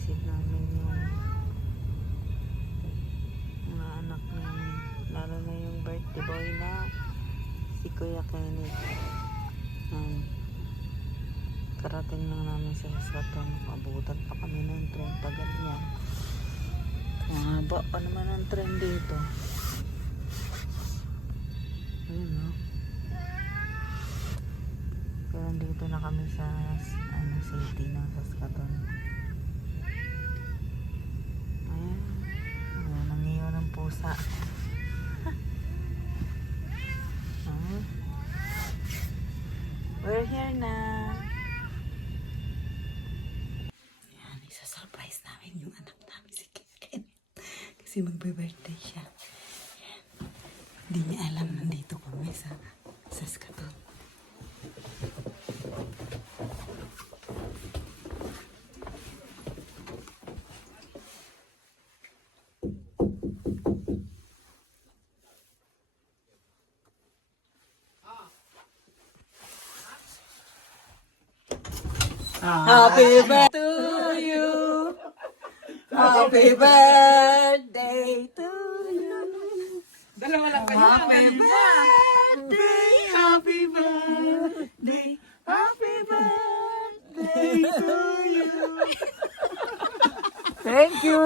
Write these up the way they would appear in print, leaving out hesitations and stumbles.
visit namin yung mga anak namin. Lalo na yung birthday boy na si Kuya Kenneth. Karating lang namin sa Saskatoon. Abutan pa kami ng train. Tagal niya. Mahaba pa naman ang train dito. Ayun, no? Pero dito na kami sa city ng Saskatoon. Ayan. Ayan, nangiwan ng pusa. We're here na. Ayan, isa-surprise namin yung anak namin si Ken. Kasi magbe-birthday siya. Ayan. Hindi niya alam nandito kami sa Saskatoon. Happy birthday to you. Happy birthday to you. Dalawa lang kayo. Happy birthday, happy birthday, happy birthday to you. Thank you.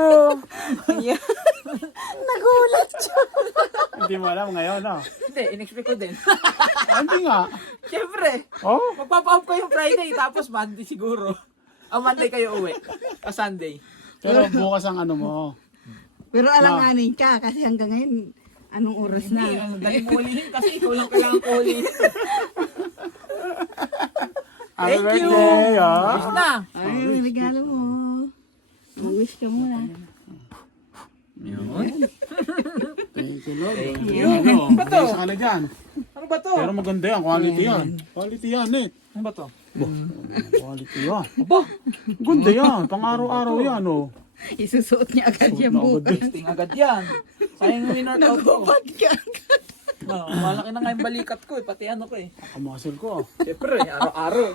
Ayan. Nagulat siya. Hindi mo alam ngayon, no? Hindi, in-expect ko din. Hindi nga. Siyempre, Oh? magpapa-off ko yung Friday, tapos Monday siguro. O Monday kayo uwi. O Sunday. Pero bukas ang ano mo. Pero alanganin ka kasi hanggang ngayon, anong oras na? Hindi, ang galing mo ulihin kasi ikaw lang kailangan ko ulihin. Happy Thank you. birthday, ah. Wish na. Ay, regalo mo. Mag-wish ka muna. Thank you, Lord. Thank you. Ano, Ano ba to? sa kala dyan. Ano ba to? Pero maganda yan. Quality yan. Quality yan, eh. Ano ba to? Quality yan. Aba, Ganda yan. Pang-araw-araw yan, oh. Isusuot niya agad Suot yan na agad bukas. ting agad yan. Sayang yung in-art out ko. Nagubad ka agad. Oh, malaki na nga yung balikat ko eh, pati ano ko eh. Kamuscle ko, ah. Siyempre, araw-araw.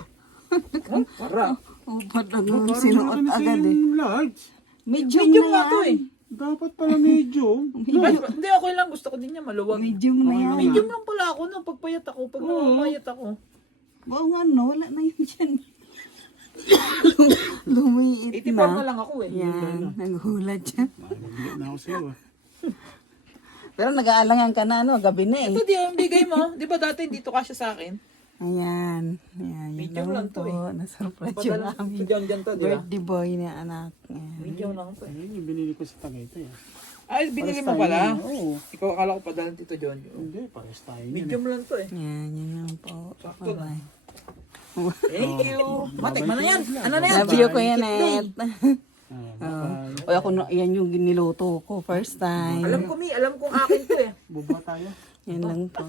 Huh? Para. Ubad lang yung sinuot agad eh. Large. Medium Medium na nga to yan. eh. Dapat pala medium. Hindi ako lang, gusto ko din niya maluwag. Medium na yan. Medium lang pala ako nung pagpayat ako, pag namayat ako. Oo nga no, wala na yun dyan. Lumiit 84 na na. lang ako eh. Yan, nagulat siya. Nabigyan na ako sa'yo, ah. Pero nag-aalangan ka na, no? Gabi na eh. Ito di ang bigay mo. Di ba dati dito kasya sa akin? Ayan. Ayan, yun Medium lang lang to po. Na-surprise yung Padala. aming Dyan to, di ba? birthday boy na anak. Ayan. Medium lang to eh. Ayun yung binili ko sa Tagaytay, ah. Ay, binili mo Pares tayo pala. yun, Oo. Ikaw akala ko padala Tito John. Hindi, pares tayo yun, eh. Medium lang to eh. Ayan, yun lang po. Sakto na. Bye-bye. Thank you. Matik mo na yan. Ano na yan? Love you, Kuya Net. Ah, O ako, yan yung niluto ko. First time. Alam ko akin to eh. buba tayo. Yan lang po.